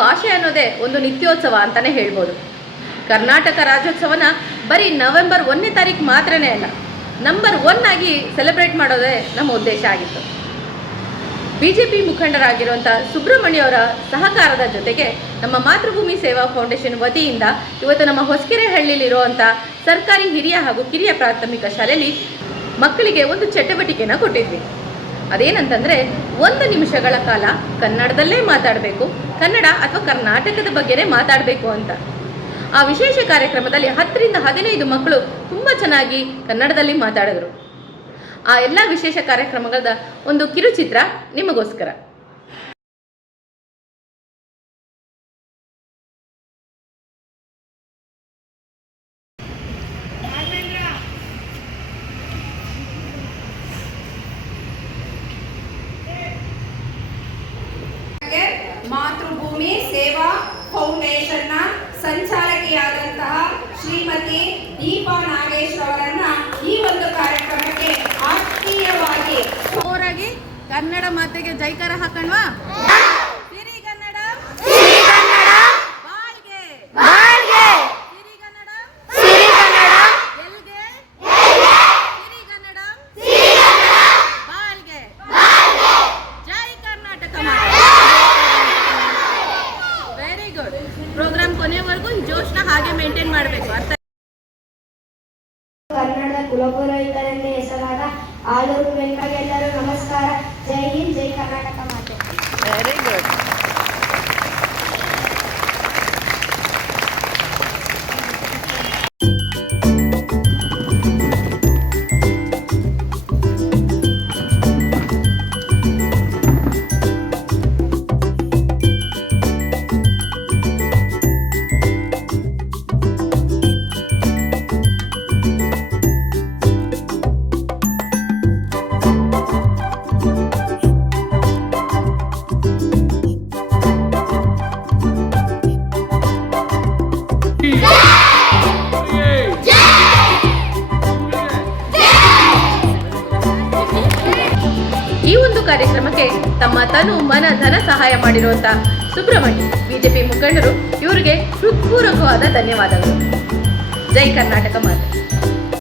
ಭಾಷೆ ಅನ್ನೋದೇ ಒಂದು ನಿತ್ಯೋತ್ಸವ ಅಂತಲೇ ಹೇಳ್ಬೋದು. ಕರ್ನಾಟಕ ರಾಜ್ಯೋತ್ಸವನ ಬರೀ ನವೆಂಬರ್ 1ನೇ ತಾರೀಕು ಮಾತ್ರನೇ ಅಲ್ಲ, ನಂಬರ್ 1 ಆಗಿ ಸೆಲೆಬ್ರೇಟ್ ಮಾಡೋದೇ ನಮ್ಮ ಉದ್ದೇಶ ಆಗಿತ್ತು. BJP ಮುಖಂಡರಾಗಿರುವಂಥ ಸುಬ್ರಹ್ಮಣ್ಯ ಅವರ ಸಹಕಾರದ ಜೊತೆಗೆ ನಮ್ಮ ಮಾತೃಭೂಮಿ ಸೇವಾ ಫೌಂಡೇಶನ್ ವತಿಯಿಂದ ಇವತ್ತು ನಮ್ಮ ಹೊಸಕೆರೆ ಹಳ್ಳಿಲಿರುವಂಥ ಸರ್ಕಾರಿ ಹಿರಿಯ ಹಾಗೂ ಕಿರಿಯ ಪ್ರಾಥಮಿಕ ಶಾಲೆಯಲ್ಲಿ ಮಕ್ಕಳಿಗೆ ಒಂದು ಚಟುವಟಿಕೆನ ಕೊಟ್ಟಿದ್ವಿ. ಅದೇನಂತಂದರೆ 1 ನಿಮಿಷಗಳ ಕಾಲ ಕನ್ನಡದಲ್ಲೇ ಮಾತಾಡಬೇಕು, ಕನ್ನಡ ಅಥವಾ ಕರ್ನಾಟಕದ ಬಗ್ಗೆನೇ ಮಾತಾಡಬೇಕು ಅಂತ. ಆ ವಿಶೇಷ ಕಾರ್ಯಕ್ರಮದಲ್ಲಿ 10 ರಿಂದ 15 ಮಕ್ಕಳು ತುಂಬ ಚೆನ್ನಾಗಿ ಕನ್ನಡದಲ್ಲಿ ಮಾತಾಡಿದ್ರು. ಆ ಎಲ್ಲ ವಿಶೇಷ ಕಾರ್ಯಕ್ರಮಗಳ ಒಂದು ಕಿರುಚಿತ್ರ ನಿಮಗೋಸ್ಕರ. ಮಾತೃಭೂಮಿ ಸೇವಾ ಫೌಂಡೇಶನ್ನ ಸಂಚಾಲಕಿಯಾದಂತಹ ಶ್ರೀಮತಿ ದೀಪಾ ನಾಗೇಶ್ ಅವರನ್ನ ಈ ಒಂದು ಕಾರ್ಯಕ್ರಮಕ್ಕೆ ಆತ್ಮೀಯವಾಗಿ ಜೋರಾಗಿ ಕನ್ನಡ ಮಾತೆಗೆ ಜೈಕಾರ ಹಾಕಣ್ವಾ? ಸಿರಿ ಕನ್ನಡ ಬಾಳ್ಗೆ, ಸಿರಿ ಕನ್ನಡ ಎಲ್ಗೆ, ಸಿರಿ ಕನ್ನಡ ಬಾಳ್ಗೆ, ಜೈ ಕರ್ನಾಟಕ ಮಾತೆ. Very good. ಪ್ರೋಗ್ರಾಮ್ ಕೊನೆವರೆಗೂ ಈ ಜೋಶ್ನ ಹಾಗೆ ಮೇಂಟೈನ್ ಮಾಡಬೇಕು. ಅರ್ಥ? ಕನ್ನಡದ ಕುಲಪುರೋಹಿತರೆಂದೇ ಹೆಸರಾದ ಆಲೂರು ವೆಂಕಟೆಲ್ಲರೂ ನಮಸ್ಕಾರ. ಜೈ ಹಿಂದ್, ಜೈ ಕರ್ನಾಟಕ ಮಾತೆ. Very good. ಈ ಒಂದು ಕಾರ್ಯಕ್ರಮಕ್ಕೆ ತಮ್ಮ ತನು ಮನ ಧನ ಸಹಾಯ ಮಾಡಿರುವಂಥ ಸುಬ್ರಹ್ಮಣ್ಯ BJP ಮುಖಂಡರು ಇವರಿಗೆ ಹೃತ್ಪೂರ್ವಕವಾದ ಧನ್ಯವಾದಗಳು. ಜೈ ಕರ್ನಾಟಕ ಮಾತೆ.